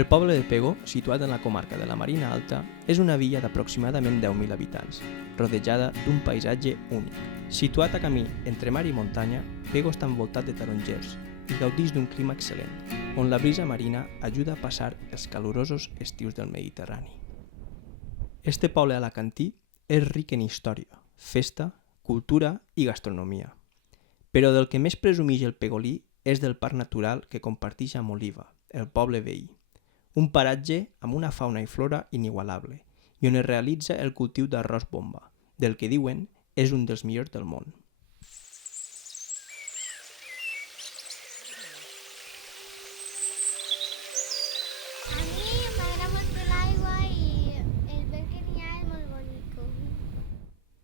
El poble de Pego, situat en la comarca de la Marina Alta, és una villa d'aproximadament 10.000 habitants, rodejada d'un paisatge únic. Situat a camí entre mar i muntanya, Pego està envoltat de tarongers i gaudix d'un clima excel·lent, on la brisa marina ajuda a passar els calorosos estius del Mediterrani. Este poble alacantí és ric en història, festa, cultura i gastronomia. Però del que més presumeix el pegolí és del parc natural que comparteix amb Oliva, el poble veí. Un paratge amb una fauna i flora inigualable i on es realitza el cultiu d'arròs bomba, del que diuen és un dels millors del món. A mi m'agrada molt l'aigua i el verd que n'hi ha és molt bonic.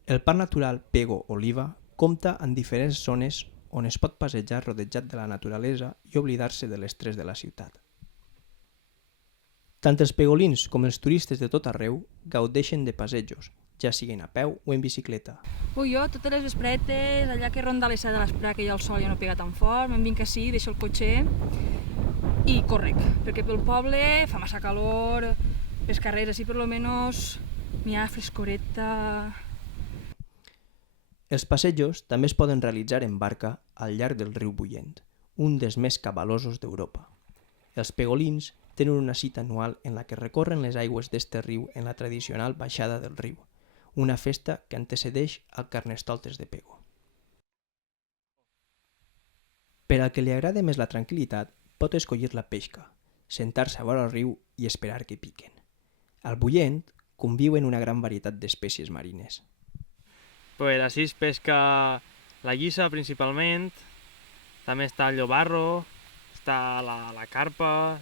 El parc natural Pego-Oliva compta amb diferents zones on es pot passejar rodejat de la naturalesa i oblidar-se de l'estrès de la ciutat. Tant els pegolins com els turistes de tot arreu gaudeixen de passejos, ja siguin a peu o en bicicleta. Jo, totes les vespretes, allà que ronda l'Essa de l'Esprà, que ja el sol ja no pega tan fort, me'n vinc ací, deixo el cotxe i correc, perquè pel poble fa massa calor, les carreres així per lo menos n'hi ha frescoreta. Els passejos també es poden realitzar en barca al llarg del riu Bullent, un dels més cabalosos d'Europa. Els pegolins tenen una cita anual en la que recorren les aigües d'este riu en la tradicional baixada del riu, una festa que antecedeix al Carnestoltes de Pego. Per al que li agrada més la tranquil·litat, pot escollir la pesca, sentar-se a vora el riu i esperar que piquen. Al Bullent conviuen una gran varietat d'espècies marines. Pues així es pesca la llissa principalment, també està el llobarro, està la carpa,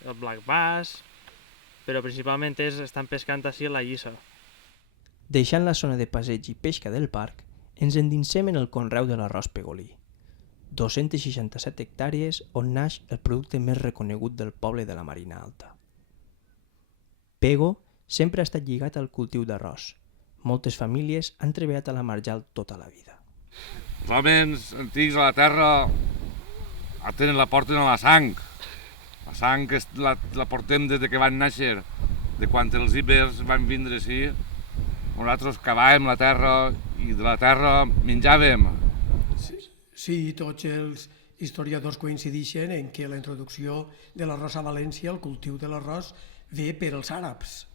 el black bass, però principalment estan pescant així la llissa. Deixant la zona de passeig i pesca del parc, ens endinsem en el conreu de l'arròs pegolí. 267 hectàrees on naix el producte més reconegut del poble de la Marina Alta. Pego sempre ha estat lligat al cultiu d'arròs. Moltes famílies han treballat a la marjal tota la vida. Els homes antics a la terra la porten a la sang. La sang la portem des que van néixer, de quan els ibers van vindre així. Nosaltres cavàvem la terra i de la terra menjàvem. Sí, tots els historiadors coincideixen en que la introducció de l'arròs a València, el cultiu de l'arròs, ve per als àrabs.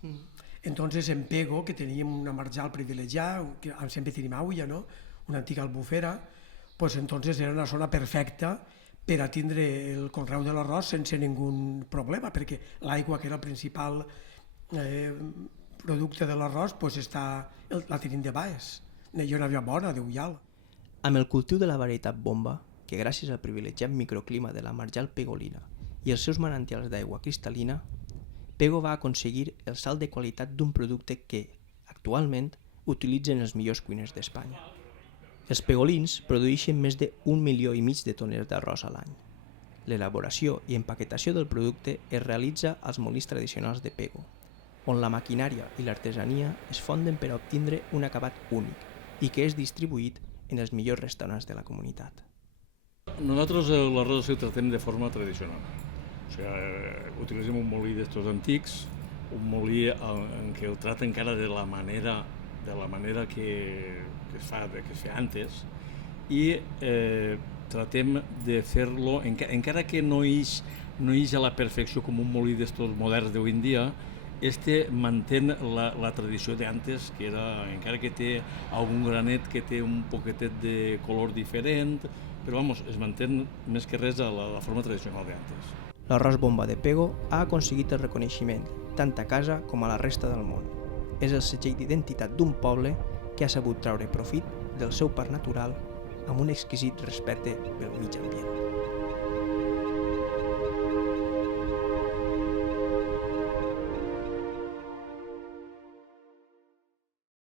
Entonces en Pego, que teníem una marjal privilegiada, que sempre tenim aigua, ¿no? Una antiga albufera, pues entonces era una zona perfecta per a tindre el conreu de l'arròs sense ningú problema, perquè l'aigua, que era el principal producte de l'arròs, pues la tenim de baix. Hi ha una aigua bona, d'Ullal. Amb el cultiu de la varietat bomba, que gràcies al privilegiat microclima de la marjal pegolina i els seus manantials d'aigua cristal·lina, Pego va aconseguir el salt de qualitat d'un producte que, actualment, utilitzen els millors cuiners d'Espanya. Els pegolins produeixen més de 1,5 milions de tones d'arròs a l'any. L'elaboració i empaquetació del producte es realitza als molins tradicionals de Pego, on la maquinària i l'artesania es fonden per a obtindre un acabat únic i que és distribuït en els millors restaurants de la comunitat. Nosaltres l'arròs el tratem de forma tradicional. O sigui, utilitzem un molí d'estos antics, un molí en què el trata encara de la manera que es feia antes, i tratem de fer-lo, encara que no ix a la perfecció com un molí d'estos moderns d'avui en dia, manté la tradició d'antes, que era, encara que té algun granet que té un poquetet de color diferent, però es manté més que res a la forma tradicional d'antes. L'arròs bomba de Pego ha aconseguit el reconeixement tant a casa com a la resta del món. És el segell d'identitat d'un poble que ha sabut treure profit del seu parc natural amb un exquisit respecte pel mig ambient.